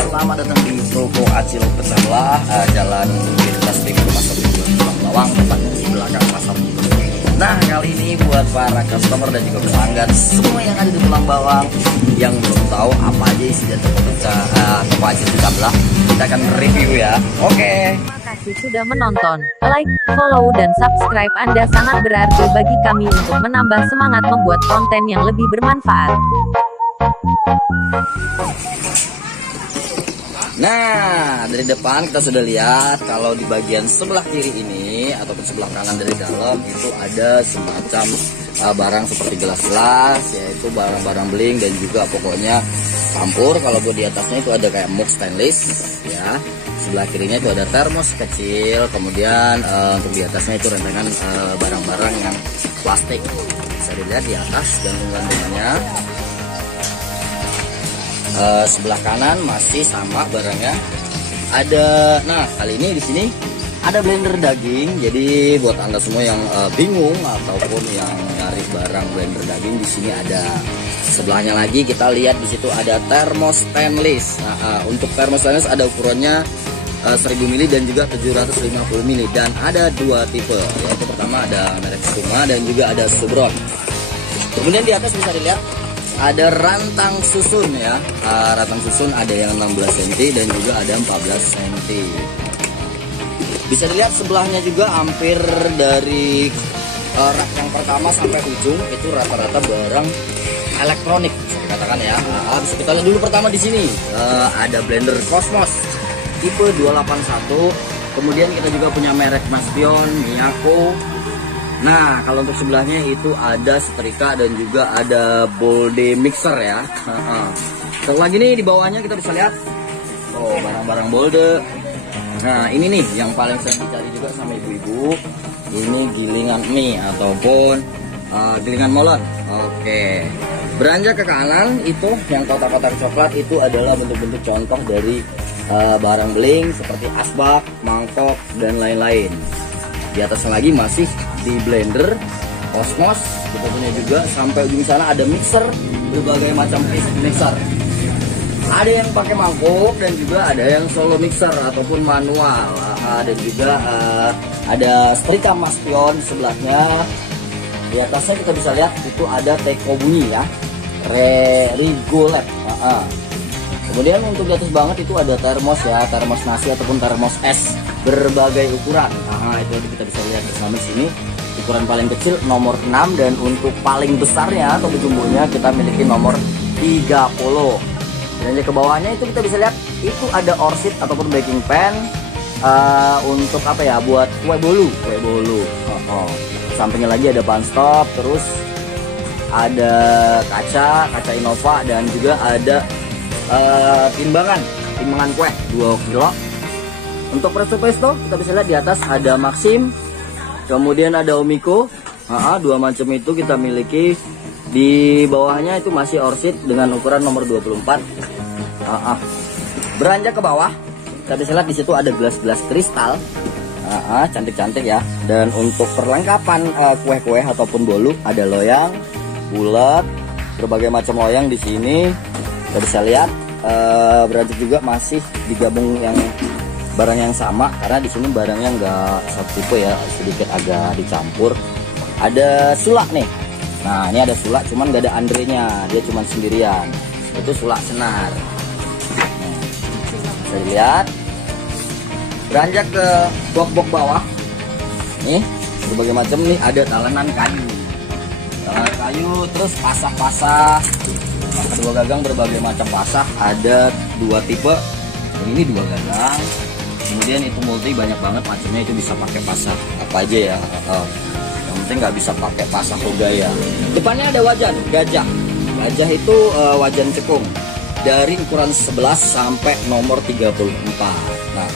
Selamat datang di Toko Acil Pecah Belah, Jalan Lintas Timur Pasar Minggu Tulang Bawang, tepatnya di belakang Pasar Minggu. Nah, kali ini buat para customer dan juga pelanggan semua yang ada di Tulang Bawang yang belum tahu apa aja isi dan Toko Acil Pecah Belah, kita akan review ya. Oke. Terima kasih sudah menonton. Like, follow, dan subscribe Anda sangat berarti bagi kami untuk menambah semangat membuat konten yang lebih bermanfaat. Nah, dari depan kita sudah lihat kalau di bagian sebelah kiri ini ataupun sebelah kanan dari dalam itu ada semacam barang seperti gelas-gelas, yaitu barang-barang beling dan juga pokoknya campur. Kalau buat di atasnya itu ada kayak mug stainless ya. Sebelah kirinya itu ada termos kecil, kemudian untuk di atasnya itu rentengan barang-barang yang plastik. Bisa dilihat di atas gantung-gantungnya. Sebelah kanan masih sama barangnya. Nah kali ini di sini ada blender daging. Jadi buat anda semua yang bingung ataupun yang nyari barang blender daging, di sini ada. Sebelahnya lagi kita lihat di situ ada termos stainless. Nah, untuk termos stainless ada ukurannya 1000 ml dan juga 750 ml, dan ada dua tipe, yaitu pertama ada merek Suma dan juga ada Subron. Kemudian di atas bisa dilihat ada rantang susun ya. Rantang susun ada yang 16 cm dan juga ada 14 cm. Bisa dilihat sebelahnya juga hampir dari rak yang pertama sampai ujung itu rata-rata barang elektronik bisa dikatakan ya. Bisa kita lihat dulu pertama di sini ada blender Cosmos tipe 281. Kemudian kita juga punya merek Maspion, Miyako. Nah, kalau untuk sebelahnya itu ada setrika dan juga ada bolde mixer ya. Setelah lagi nih di bawahnya kita bisa lihat barang-barang bolde. Nah, ini nih yang paling sering dicari juga sama ibu-ibu. Ini gilingan mie ataupun gilingan molen. Oke. Beranjak ke kanan itu yang kotak-kotak coklat itu adalah bentuk-bentuk contoh dari barang beling seperti asbak, mangkok dan lain-lain. Di atasnya lagi masih di blender Cosmos, kita punya juga sampai ujung sana ada mixer, berbagai macam mixer. Ada yang pakai mangkuk dan juga ada yang solo mixer ataupun manual. Dan juga ada setrika Maspion sebelahnya. Di atasnya kita bisa lihat itu ada teko bunyi ya, Rigolab. Kemudian untuk di atas banget itu ada termos ya, termos nasi ataupun termos es berbagai ukuran. Nah, itu kita bisa lihat bersama di sini. Ukuran paling kecil nomor 6 dan untuk paling besarnya atau jumbonya kita miliki nomor 30. Dan ke bawahnya itu kita bisa lihat itu ada orsit ataupun baking pan untuk apa ya, buat kue bolu. Sampingnya lagi ada pan stop, terus ada kaca Innova dan juga ada timbangan kue 2 kilo. Untuk presto kita bisa lihat di atas ada Maxim, kemudian ada Omiko. Dua macam itu kita miliki. Di bawahnya itu masih orsit dengan ukuran nomor 24. Beranjak ke bawah kita bisa lihat di situ ada gelas-gelas kristal. Cantik-cantik ya. Dan untuk perlengkapan kue-kue ataupun bolu ada loyang, bulat, berbagai macam loyang di sini. Kita bisa lihat beranjak juga masih digabung yang barang yang sama, karena di sini barangnya nggak satu tipe ya, sedikit agak dicampur. Ada sulak nih. Nah, ini ada sulak cuman nggak ada Andre-nya, dia cuman sendirian. Itu sulak senar. Bisa dilihat. Beranjak ke box-box bawah. Nih, berbagai macam nih, ada talenan kayu. Talenan kayu, terus pasah-pasah. Kedua gagang berbagai macam pasah, ada dua tipe. Ini dua gagang. Kemudian itu multi banyak banget macamnya, itu bisa pakai pasah apa aja ya. Yang penting nggak bisa pakai pasah Hogaya. Depannya ada wajan gajah. Gajah itu wajan cekung dari ukuran 11 sampai nomor 34. Nah,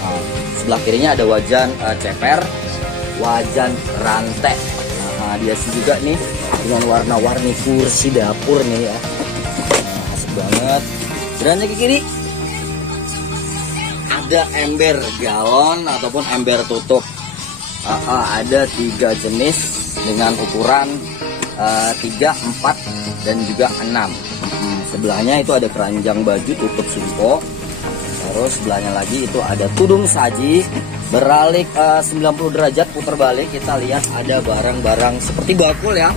sebelah kirinya ada wajan ceper, wajan rantai. Nah, dia sih juga nih dengan warna-warni kursi dapur nih ya. Asik banget. Beranjak ke kiri ada ember galon ataupun ember tutup. Ada 3 jenis dengan ukuran 3, 4 dan juga 6. Sebelahnya itu ada keranjang baju tutup simpo. Terus sebelahnya lagi itu ada tudung saji. Beralik 90 derajat putar balik, kita lihat ada barang-barang seperti bakul ya.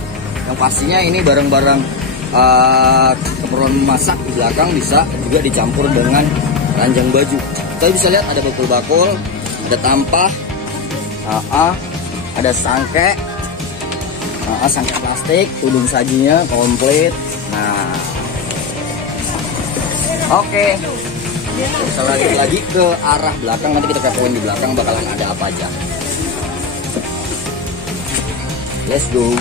Yang pastinya ini barang-barang keperluan masak di belakang, bisa juga dicampur dengan ranjang baju. Kita bisa lihat ada bakul-bakul, ada tampah, ada sangke, sangke plastik, tudung sajinya komplit. Nah, oke. Kita lagi ke arah belakang, nanti kita kepoin di belakang bakalan ada apa aja. Let's go.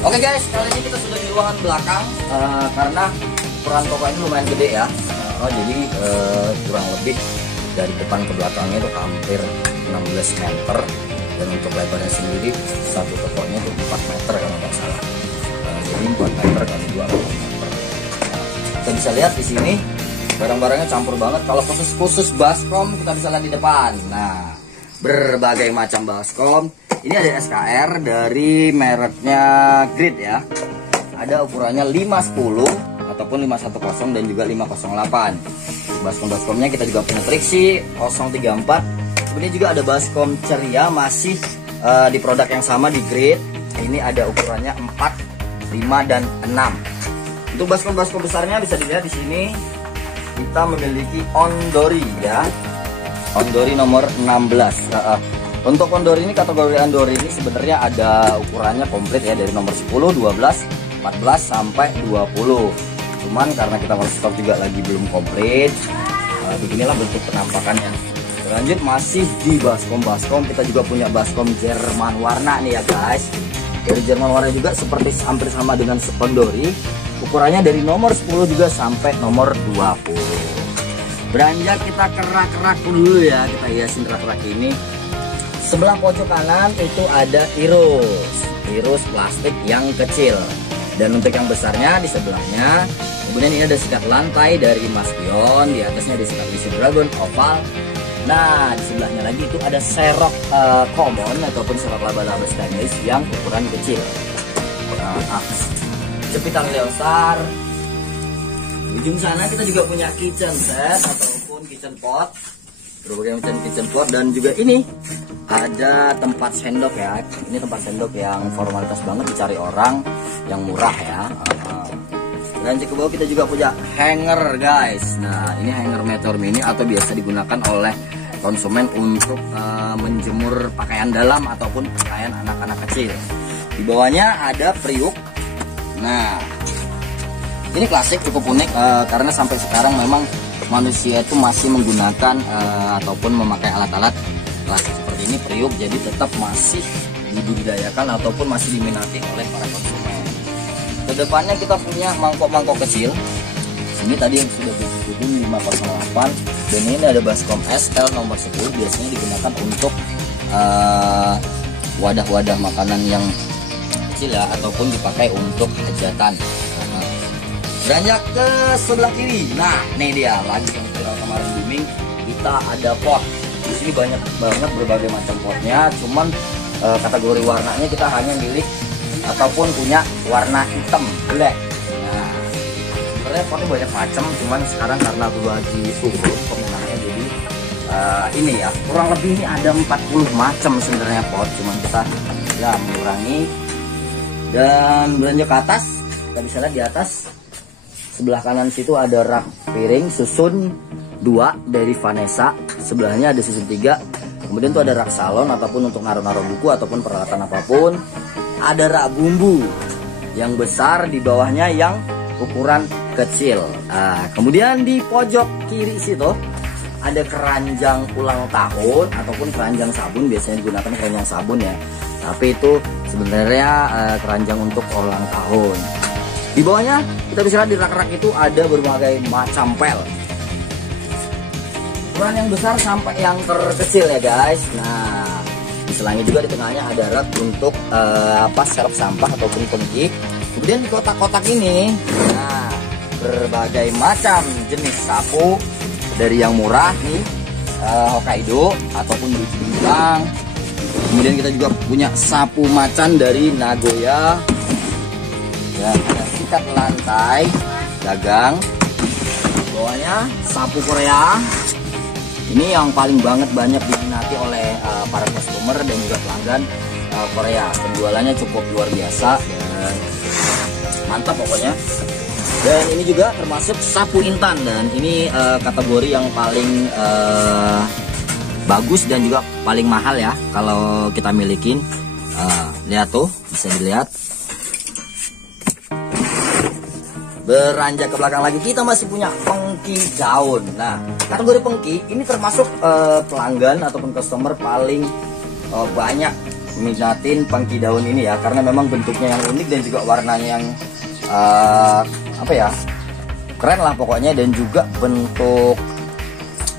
Oke guys, kali ini kita sudah di ruangan belakang karena ukuran toko ini lumayan gede ya. Jadi kurang lebih dari depan ke belakangnya itu hampir 16 meter, dan untuk lebarnya sendiri satu tokonya itu 4 meter kalau nggak salah. Jadi 4 meter kali 2 meter. Kita bisa lihat di sini barang-barangnya campur banget. Kalau khusus baskom kita bisa lihat di depan. Nah, berbagai macam baskom. Ini ada SKR dari mereknya Grid ya. Ada ukurannya 510 ataupun 510 dan juga 508. Baskom-baskomnya kita juga punya Trixie 034. Kemudian juga ada baskom ceria, masih di produk yang sama di Grid. Ini ada ukurannya 4, 5 dan 6. Untuk baskom-baskom besarnya bisa dilihat di sini. Kita memiliki Ondori ya. Ondori nomor 16. Untuk Ondori ini, kategori Ondori ini sebenarnya ada ukurannya komplit ya, dari nomor 10, 12, 14 sampai 20. Cuman karena kita masih stok juga lagi belum komplit. Beginilah bentuk penampakannya. Lanjut masih di baskom-baskom, kita juga punya baskom Jerman warna nih ya guys. Dari Jerman warna juga seperti hampir sama dengan Ondori. Ukurannya dari nomor 10 juga sampai nomor 20. Beranjak kita ke rak-rak dulu ya, kita hiasin rak-rak ini. Sebelah pojok kanan itu ada Irus plastik yang kecil, dan untuk yang besarnya di sebelahnya. Kemudian ini ada sikat lantai dari Mas Pion, di atasnya ada sikat lisi Dragon oval. Nah, di sebelahnya lagi itu ada serok common ataupun serok laba-laba stainless yang ukuran kecil. Jepitan Leostar. Di ujung sana kita juga punya kitchen set ataupun kitchen pot. Berbagai macam kitchen pot, dan juga ini ada tempat sendok ya. Ini tempat sendok yang formalitas banget dicari orang, yang murah ya. Dan ke bawah kita juga punya hanger guys. Nah, ini hanger meter mini atau biasa digunakan oleh konsumen untuk menjemur pakaian dalam ataupun pakaian anak-anak kecil. Di bawahnya ada periuk. Nah, ini klasik, cukup unik karena sampai sekarang memang manusia itu masih menggunakan ataupun memakai alat-alat klasik seperti ini, periuk. Jadi tetap masih dibudidayakan ataupun masih diminati oleh para konsumen. Kedepannya kita punya mangkok-mangkok kecil. Ini tadi yang sudah disebutkan 508, dan ini ada baskom SL nomor 10, biasanya digunakan untuk wadah-wadah makanan yang kecil ya, ataupun dipakai untuk hajatan. Beranjak ke sebelah kiri. Nah, ini dia lagi yang viral kemarin booming. Kita ada pot. Di sini banyak banget berbagai macam potnya. Cuman kategori warnanya kita hanya milik ataupun punya warna hitam black. Nah, sebenarnya potnya banyak macam, cuman sekarang karena aku lagi turun peminatnya, jadi ini ya kurang lebih ini ada 40 macam sebenarnya pot, cuman kita ya mengurangi. Dan beranjak ke atas, kita bisa lihat di atas sebelah kanan situ ada rak piring susun 2 dari Vanessa, sebelahnya ada susun 3. Kemudian tuh ada rak salon ataupun untuk naruh-naruh buku ataupun peralatan apapun. Ada rak bumbu yang besar, di bawahnya yang ukuran kecil. Nah, kemudian di pojok kiri situ ada keranjang ulang tahun ataupun keranjang sabun, biasanya digunakan keranjang sabun ya. Tapi itu sebenarnya keranjang untuk ulang tahun. Di bawahnya kita bisa lihat di rak-rak itu ada berbagai macam pel. Ukuran yang besar sampai yang terkecil ya guys. Nah, di selangnya juga di tengahnya ada rak untuk serok sampah ataupun pengki. Kemudian di kotak-kotak ini, nah, berbagai macam jenis sapu, dari yang murah nih Hokkaido ataupun bintang, Kemudian kita juga punya sapu macan dari Nagoya. Dan ada sikat lantai gagang. Bawahnya sapu Korea. Ini yang paling banyak diminati oleh para customer dan juga pelanggan Korea. Penjualannya cukup luar biasa dan mantap pokoknya. Dan ini juga termasuk sapu intan, dan ini kategori yang paling bagus dan juga paling mahal ya kalau kita milikin. Lihat tuh, bisa dilihat. Beranjak ke belakang lagi, kita masih punya pengki daun. Nah, kategori pengki ini termasuk pelanggan ataupun customer paling banyak minatin pengki daun ini ya, karena memang bentuknya yang unik dan juga warnanya yang apa ya, keren lah pokoknya. Dan juga bentuk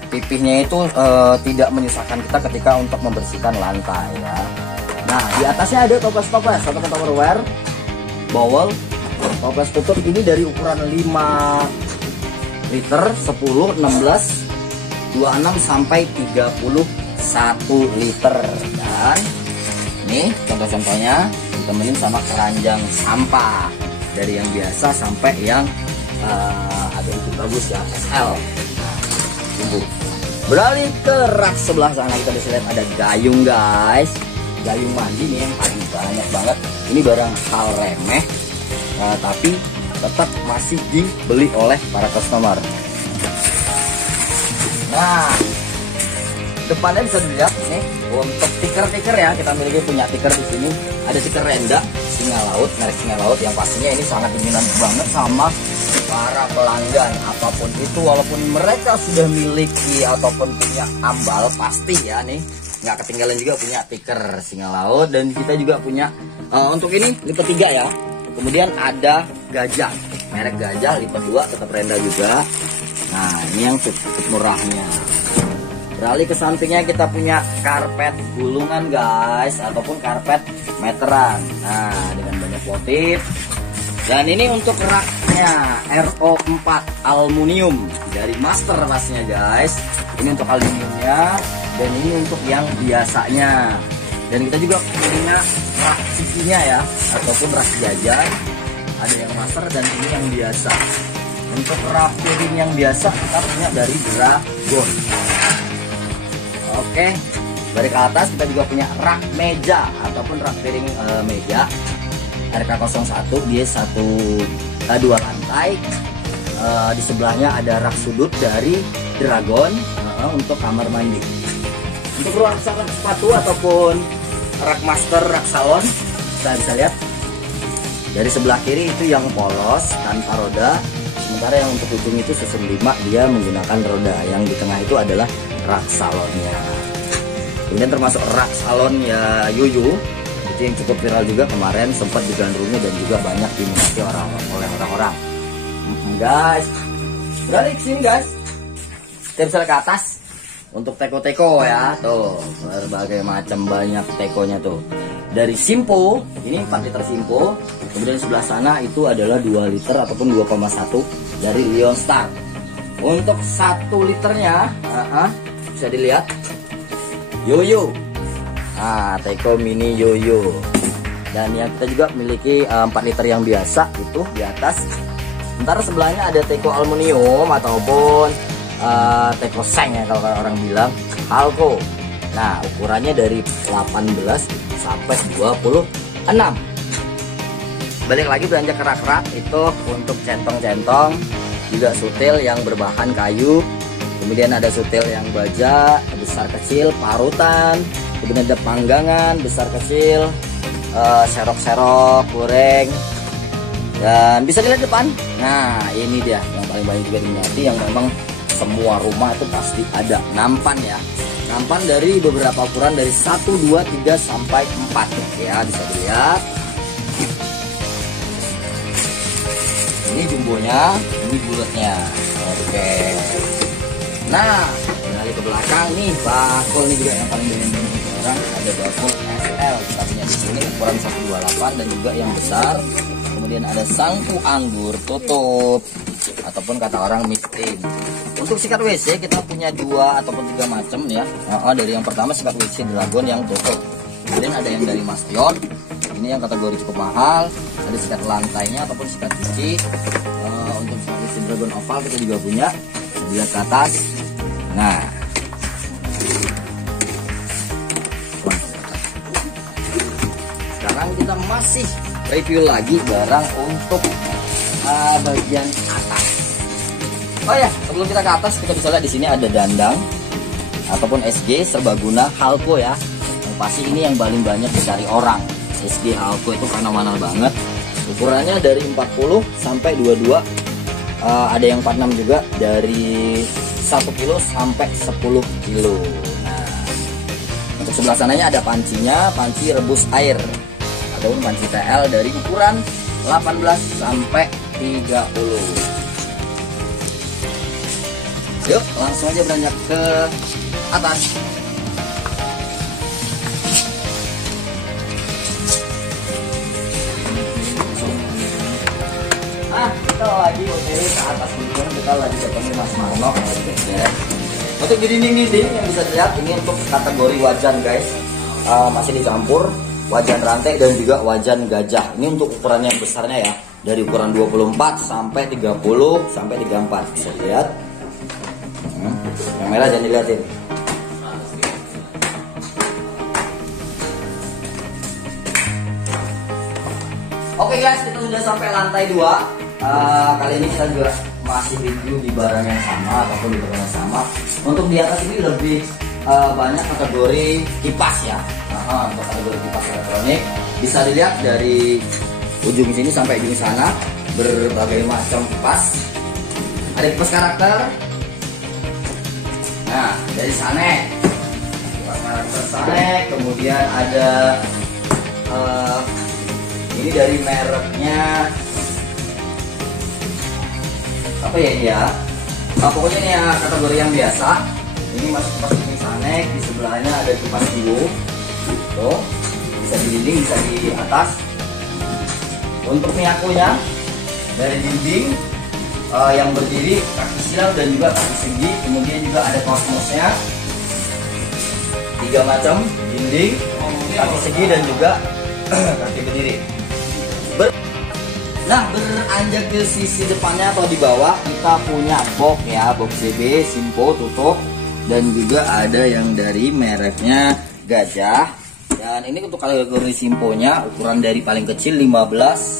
pipihnya itu tidak menyusahkan kita ketika untuk membersihkan lantai ya. Nah, di atasnya ada toples ataupun tupperware bowl. Toples tutup ini dari ukuran 5 liter, 10, 16, 26 sampai 31 liter. Dan ini contoh-contohnya ditemenin sama keranjang sampah dari yang biasa sampai yang agak lebih bagus ya, SL. Nah, tunggu. Beralih ke rak sebelah sana, kita bisa lihat ada gayung guys. Gayung mandi nih yang paling banyak banget. Ini barang hal remeh, tapi tetap masih dibeli oleh para customer. Nah, depannya bisa dilihat nih untuk stiker ya, kita miliki punya stiker di sini. Ada stiker Renda singa laut, merek singa laut yang pastinya ini sangat diminati banget sama para pelanggan. Apapun itu, walaupun mereka sudah miliki ataupun punya ambal, pasti ya nih nggak ketinggalan juga punya stiker singa laut. Dan kita juga punya untuk ini lipat 3 ya. Kemudian ada gajah, merek gajah lipat 2, tetap Renda juga. Nah, ini yang cukup murahnya. Beralih ke sampingnya, kita punya karpet gulungan guys, ataupun karpet meteran. Nah, dengan banyak motif. Dan ini untuk raknya RO4 aluminium dari Master pastinya guys. Ini untuk aluminiumnya, dan ini untuk yang biasanya. Dan kita juga punya rak sisinya ya, ataupun rak jajan. Ada yang Master dan ini yang biasa. Untuk rak piring yang biasa kita punya dari Dragon. Oke, dari ke atas kita juga punya rak meja ataupun rak piring meja RK01. Dia 2 lantai. Di sebelahnya ada rak sudut dari Dragon untuk kamar mandi. Untuk ruang sepatu ataupun rak master, rak salon, kita bisa lihat dari sebelah kiri itu yang polos tanpa roda, sementara yang untuk ujung itu susun 5 dia menggunakan roda. Yang di tengah itu adalah rak salonnya. Kemudian termasuk rak salon ya Yuyu, itu yang cukup viral juga kemarin, sempat digandrungi dan juga banyak diminati oleh orang-orang. Guys, beralih ke sini guys, kita bisa ke atas. Untuk teko-teko ya, tuh berbagai macam banyak tekonya tuh. Dari Simpo, ini 4 liter Simpo. Kemudian sebelah sana itu adalah 2 liter ataupun 2,1 dari Lion Star. Untuk 1 liternya, bisa dilihat Yoyo. Nah, teko mini Yoyo. Dan yang kita juga miliki 4 liter yang biasa itu di atas. Sementara sebelahnya ada teko aluminium ataupun teko seng ya kalau orang bilang, Halco. Nah, ukurannya dari 18 sampai 26. Balik lagi beranjak ke rak-rak itu untuk centong-centong, juga sutil yang berbahan kayu. Kemudian ada sutil yang baja besar kecil, parutan. Kemudian ada panggangan besar kecil, serok-serok, goreng. Dan bisa dilihat depan. Nah, ini dia yang paling banyak juga diminati, yang memang semua rumah itu pasti ada nampan ya. Nampan dari beberapa ukuran dari 1, 2, 3 sampai 4 ya, bisa dilihat. Ini jumbonya, ini bulatnya. Oke. Nah, beralih ke belakang nih, bakul ini juga yang paling banyak orang, ada bakul SL. Kita punya di sini ukuran 128 dan juga yang besar. Kemudian ada sangku anggur tutup ataupun kata orang mistin. Untuk sikat WC kita punya 2 ataupun 3 macam ya. Dari yang pertama sikat WC Dragon yang tutup. Kemudian ada yang dari Mastion, ini yang kategori cukup mahal. Ada sikat lantainya ataupun sikat cuci. Untuk si Dragon Oval kita juga punya. Lihat ke atas. Nah, sekarang kita masih review lagi barang untuk bagian atas. Oh ya, sebelum kita ke atas kita bisa lihat di sini ada dandang ataupun SG serbaguna Halco ya. Yang pasti ini yang paling banyak dicari orang. SG Halco itu fenomenal banget. Ukurannya dari 40 sampai 22. Ada yang 46 juga, dari 1 kilo sampai 10 kilo. Nah, untuk sebelah sananya ada pancinya, panci rebus air. Ataupun panci TL dari ukuran 18 sampai 30. Yuk, langsung aja beranjak ke atas. Kita lagi OTW ke atas dulu, kita lagi ketemu Mas Marno ya. Untuk di dinding-dinding yang bisa dilihat ini untuk kategori wajan guys, masih dicampur wajan rantai dan juga wajan gajah. Ini untuk ukuran yang besarnya ya, dari ukuran 24 sampai 30 sampai 34 bisa dilihat. Yang merah jangan dilihatin. Oke guys, kita sudah sampai lantai 2. Kali ini kita juga masih review di barang yang sama ataupun di barang yang sama. Untuk di atas ini lebih banyak kategori kipas ya. Untuk kategori kipas elektronik bisa dilihat dari ujung sini sampai ujung sana, berbagai macam kipas. Ada kipas karakter. Nah, dari Sanek, kipas karakter Sanek. Kemudian ada ini dari mereknya apa ya ini ya, pokoknya ini ya kategori yang biasa. Ini masuk kipas ini Sanek, di sebelahnya ada kipas Duo tuh, bisa di dinding bisa di atas. Untuk Miyakonya dari dinding yang berdiri, kaki silang dan juga kaki segi. Kemudian juga ada kosmosnya 3 macam, dinding, kaki segi dan juga kaki berdiri. Nah, beranjak ke sisi depannya atau di bawah kita punya box ya, box CB, Simpo, tutup, dan juga ada yang dari mereknya Gajah. Dan ini untuk kategori Simponya ukuran dari paling kecil 15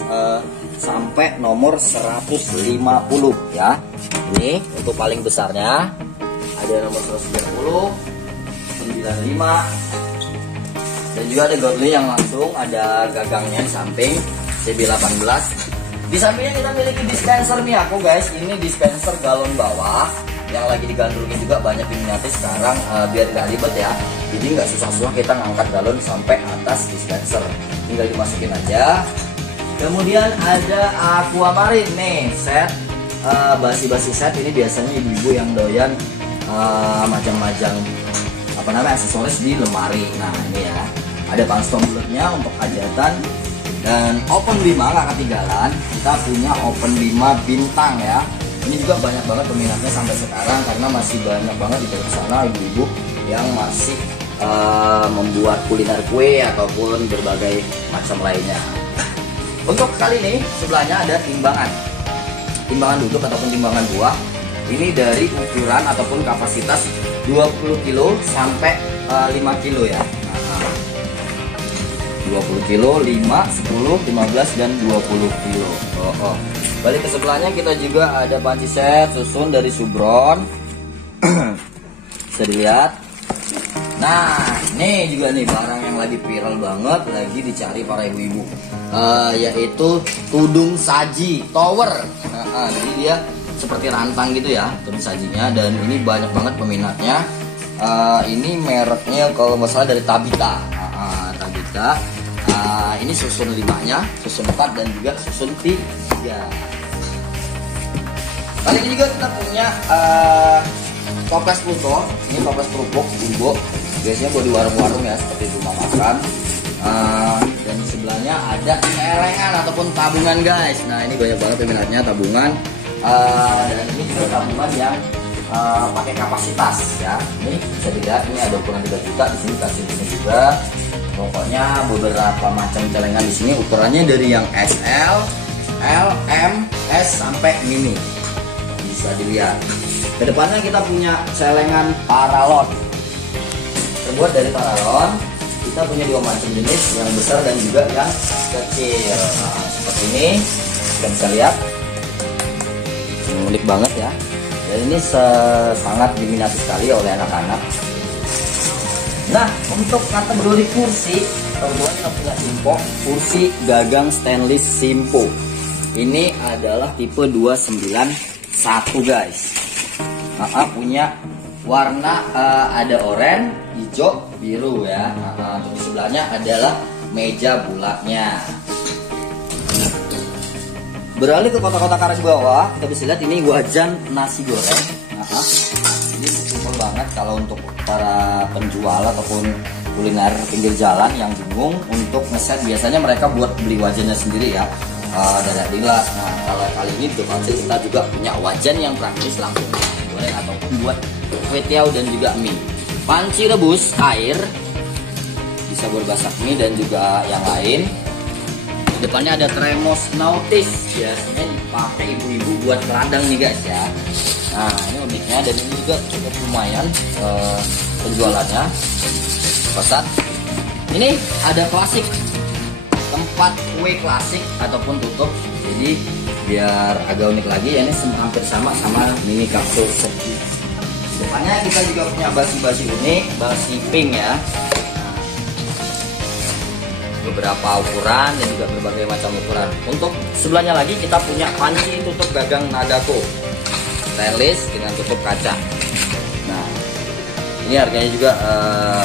sampai nomor 150 ya. Ini untuk paling besarnya ada nomor 130, 95, dan juga ada godly yang langsung ada gagangnya di samping CB18. Di sampingnya kita miliki dispenser Miyako guys. Ini dispenser galon bawah yang lagi digandrungi juga banyak diminati sekarang, biar tidak ribet ya. Jadi nggak susah-susah kita ngangkat galon sampai atas dispenser, tinggal dimasukin aja. Kemudian ada aquamarine nih, set basi-basi set. Ini biasanya ibu-ibu yang doyan macam-macam apa namanya aksesoris di lemari. Nah ini ya, ada panstom bulatnya untuk hajatan. Dan open bima nggak ketinggalan, kita punya open bima bintang ya. Ini juga banyak banget peminatnya sampai sekarang karena masih banyak banget di sana ibu-ibu yang masih membuat kuliner kue ataupun berbagai macam lainnya. Untuk kali ini sebelahnya ada timbangan duduk ataupun timbangan buah. Ini dari ukuran ataupun kapasitas 20 kilo sampai 5 kilo ya. 20 kilo, 5, 10, 15, dan 20 kilo. Balik ke sebelahnya kita juga ada panci set susun dari Subron. Bisa dilihat. Nah, ini juga nih barang yang lagi viral banget, lagi dicari para ibu-ibu, yaitu tudung saji tower. Jadi dia seperti rantang gitu ya, tudung sajinya, dan ini banyak banget peminatnya. Ini mereknya kalau nggak salah dari Tabita. Tabita. Ini susun 5-nya, susun 4 dan juga susun 3. Kali ini juga kita punya toples Pluto. Ini toples kerupuk bumbu, biasanya buat di warung-warung ya, seperti rumah makan. Dan di sebelahnya ada celengan ataupun tabungan guys. Nah ini banyak banget peminatnya tabungan. Dan ini juga tabungan yang pakai kapasitas ya. Ini bisa dilihat, ini ada ukuran 3 juta, di sini kasih juga. Pokoknya beberapa macam celengan di sini ukurannya dari yang SL, L, M, S sampai mini. Bisa dilihat. Kedepannya kita punya celengan paralon. Terbuat dari paralon. Kita punya dua macam jenis, yang besar dan juga yang kecil. Nah, seperti ini, kita bisa lihat. Unik banget ya. Dan ini sangat diminati sekali oleh anak-anak. Nah, untuk kategori kursi, kebetulan kita punya Simpo, kursi gagang stainless Simpo. Ini adalah tipe 291 guys. Punya warna ada oranye, hijau, biru ya. Untuk di sebelahnya adalah meja bulatnya. Beralih ke kota-kota karet bawah, kita bisa lihat ini wajan nasi goreng. Ini simpel banget kalau untuk para penjual ataupun kuliner pinggir jalan yang bingung untuk ngeset, biasanya mereka buat beli wajannya sendiri ya. Dadak dilas. Nah, kalau kali ini kita juga punya wajan yang praktis langsung goreng ataupun buat kue tiaw dan juga mie. Panci rebus air, bisa buat masak mie dan juga yang lain. Di depannya ada termos nautis, biasanya dipakai ibu-ibu buat ladang nih guys ya. Nah, ini uniknya dan ini juga cukup lumayan penjualannya. Pesat. Ini ada klasik, tempat kue klasik ataupun tutup. Jadi biar agak unik lagi ya, ini hampir sama mini kapsul segi. Depannya kita juga punya basi-basi unik, basi pink ya. Beberapa ukuran dan juga berbagai macam ukuran. Untuk sebelahnya lagi kita punya panci tutup gagang Nadako stainless dengan tutup kaca. Nah, ini harganya juga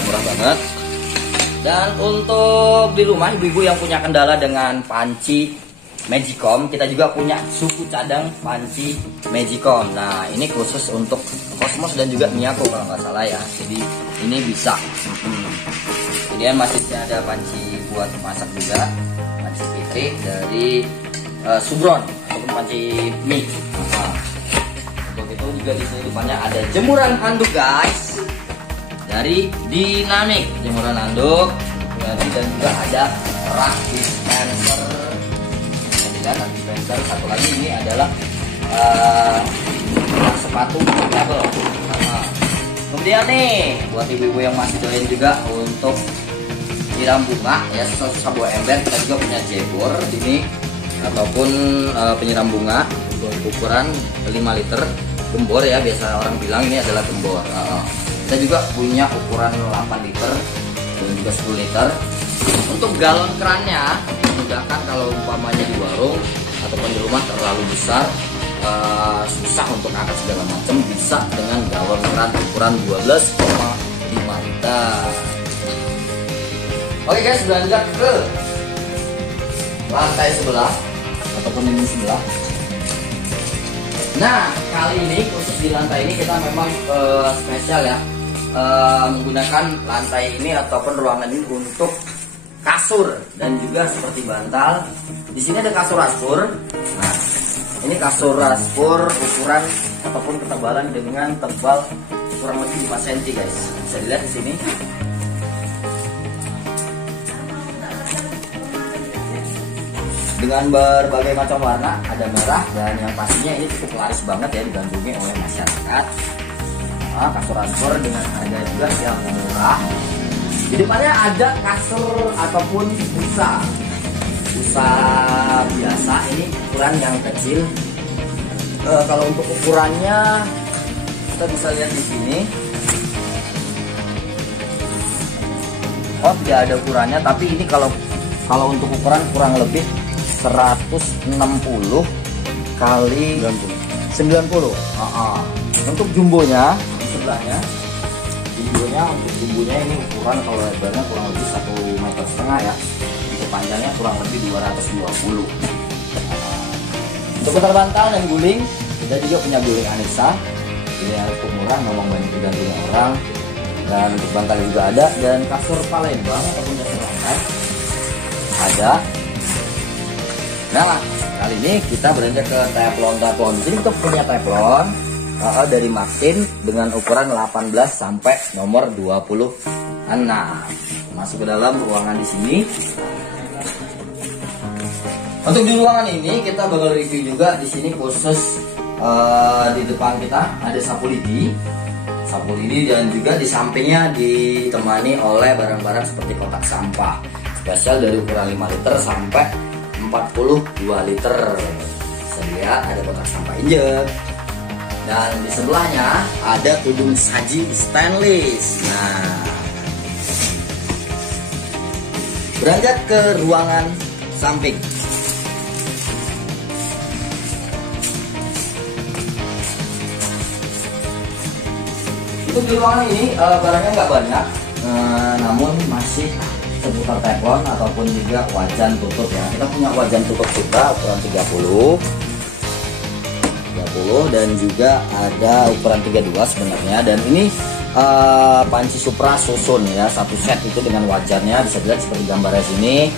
murah banget. Dan untuk di rumah ibu-ibu yang punya kendala dengan panci Magicom, kita juga punya suku cadang panci Magicom. Nah, ini khusus untuk Cosmos dan juga Miyako kalau nggak salah ya. Jadi ini bisa. Kemudian masih ada panci buat masak juga, panci Fitri dari Subron ataupun panci mie. Untuk itu juga di sini depannya ada jemuran handuk guys dari Dynamic, jemuran handuk dan juga ada rak dispenser. Dan dispenser satu lagi ini adalah sepatu portable. Kemudian nih buat ibu-ibu yang masih doyan juga untuk nyiram bunga ya, sebuah ember, kita juga punya jebor ini ataupun penyiram bunga ukuran 5 liter gembor ya, biasa orang bilang ini adalah gembor. Kita juga punya ukuran 8 liter dan juga 10 liter. Untuk galon kerannya memudahkan kalau umpamanya di warung ataupun di rumah terlalu besar, susah untuk angkat segala macam, bisa dengan galon keran ukuran 12,5 liter. Oke guys, beranjak ke lantai sebelah ataupun ini sebelah. Nah, kali ini khusus di lantai ini kita memang spesial ya, menggunakan lantai ini ataupun ruangan ini untuk kasur dan juga seperti bantal. Di sini ada kasur raspur. Nah, ini kasur raspur ukuran ataupun ketebalan dengan tebal kurang lebih 5 cm guys. Bisa dilihat di sini. Dengan berbagai macam warna, ada merah dan yang pastinya ini cukup laris banget ya, digandrungi oleh masyarakat. Nah, kasur raspur dengan harga juga yang murah. Di depannya ada kasur ataupun busa biasa, ini ukuran yang kecil. Kalau untuk ukurannya kita bisa lihat di sini. Oh, tidak ada ukurannya, tapi ini kalau untuk ukuran kurang lebih 160 kali 90. Untuk jumbonya di sebelahnya, untuk jumbonya ini ukuran kalau lebarnya kurang lebih 1,5 meter ya. Untuk panjangnya kurang lebih 220. Untuk putar bantal dan guling, kita juga punya guling Anissa. Ini yang cukup murah, ngomong banyak digandrungi orang. Dan untuk bantal juga ada, dan kasur Palembang ataupun kasur lantai ada. Nah, kali ini kita beranjak ke teflon. Jadi kita punya teflon dari Maxin dengan ukuran 18 sampai nomor 26. masuk ke dalam ruangan di sini. Untuk di ruangan ini kita bakal review juga di sini khusus di depan kita ada sapu lidi, dan juga di sampingnya ditemani oleh barang-barang seperti kotak sampah spesial dari ukuran 5 liter sampai 42 liter. Bisa lihat ada kotak sampah injek. Dan di sebelahnya ada tudung saji stainless. Nah, beranjak ke ruangan samping. Untuk di ruangan ini barangnya nggak banyak, namun masih seputar teflon ataupun juga wajan tutup ya. Kita punya wajan tutup juga ukuran 30 dan juga ada ukuran 32 sebenarnya. Dan ini panci Supra susun ya, satu set itu dengan wajannya, bisa dilihat seperti gambarnya sini.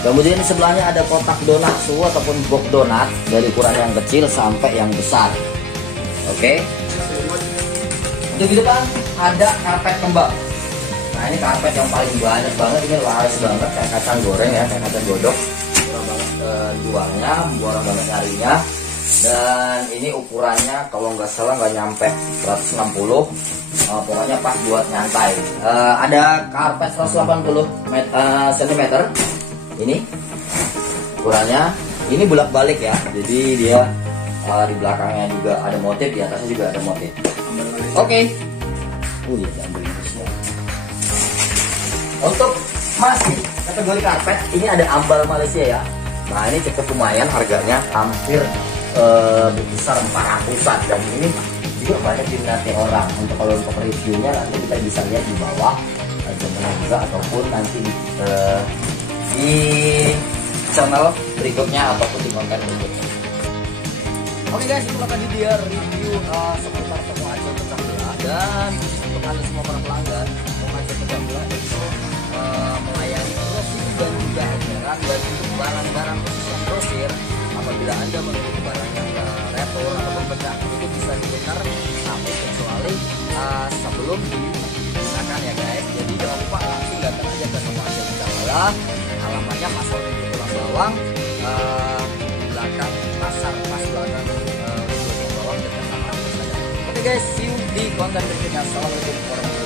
Kemudian di sebelahnya ada kotak donat suhu ataupun box donat dari ukuran yang kecil sampai yang besar. Oke. Untuk di depan ada karpet kembang. Nah, ini karpet yang paling banyak banget, ini laris banget kayak kacang goreng ya, kayak kacang godok. Murah banget jualnya, murah banget harinya. Dan ini ukurannya kalau nggak salah nggak nyampe 160, pokoknya pas buat nyantai. Ada karpet 180 cm. Ini ukurannya, ini bolak-balik ya, jadi dia di belakangnya juga ada motif, di atasnya juga ada motif. Oke. Iya, diambil ya. Untuk masih kategori karpet, ini ada ambal Malaysia ya. Nah, ini cukup lumayan harganya, hampir berkisar 400-an, dan ini juga banyak diminati orang. Kalau untuk reviewnya nanti kita bisa lihat di bawah juga, ataupun nanti di channel berikutnya ataupun di konten berikutnya. Oke guys, itulah tadi dia review seputar toko Acil Pecah Belah. Dan untuk anda semua para pelanggan, toko Acil Pecah Belah itu melayani grosir dan juga eceran, dan untuk barang-barang khusus yang grosir, apabila anda memiliki barang yang retro ataupun pecah, itu bisa ditukar tapi kecuali sebelum digunakan ya guys. Jadi jangan lupa langsung datang aja ke toko Acil Pecah Belah. Alamatnya Pasar Minggu Tulang Bawang, belakang pasar Paselangan Bawang, dekat sama. Oke guys, see you di konten berikutnya. Assalamualaikum warahmatullahi wabarakatuh.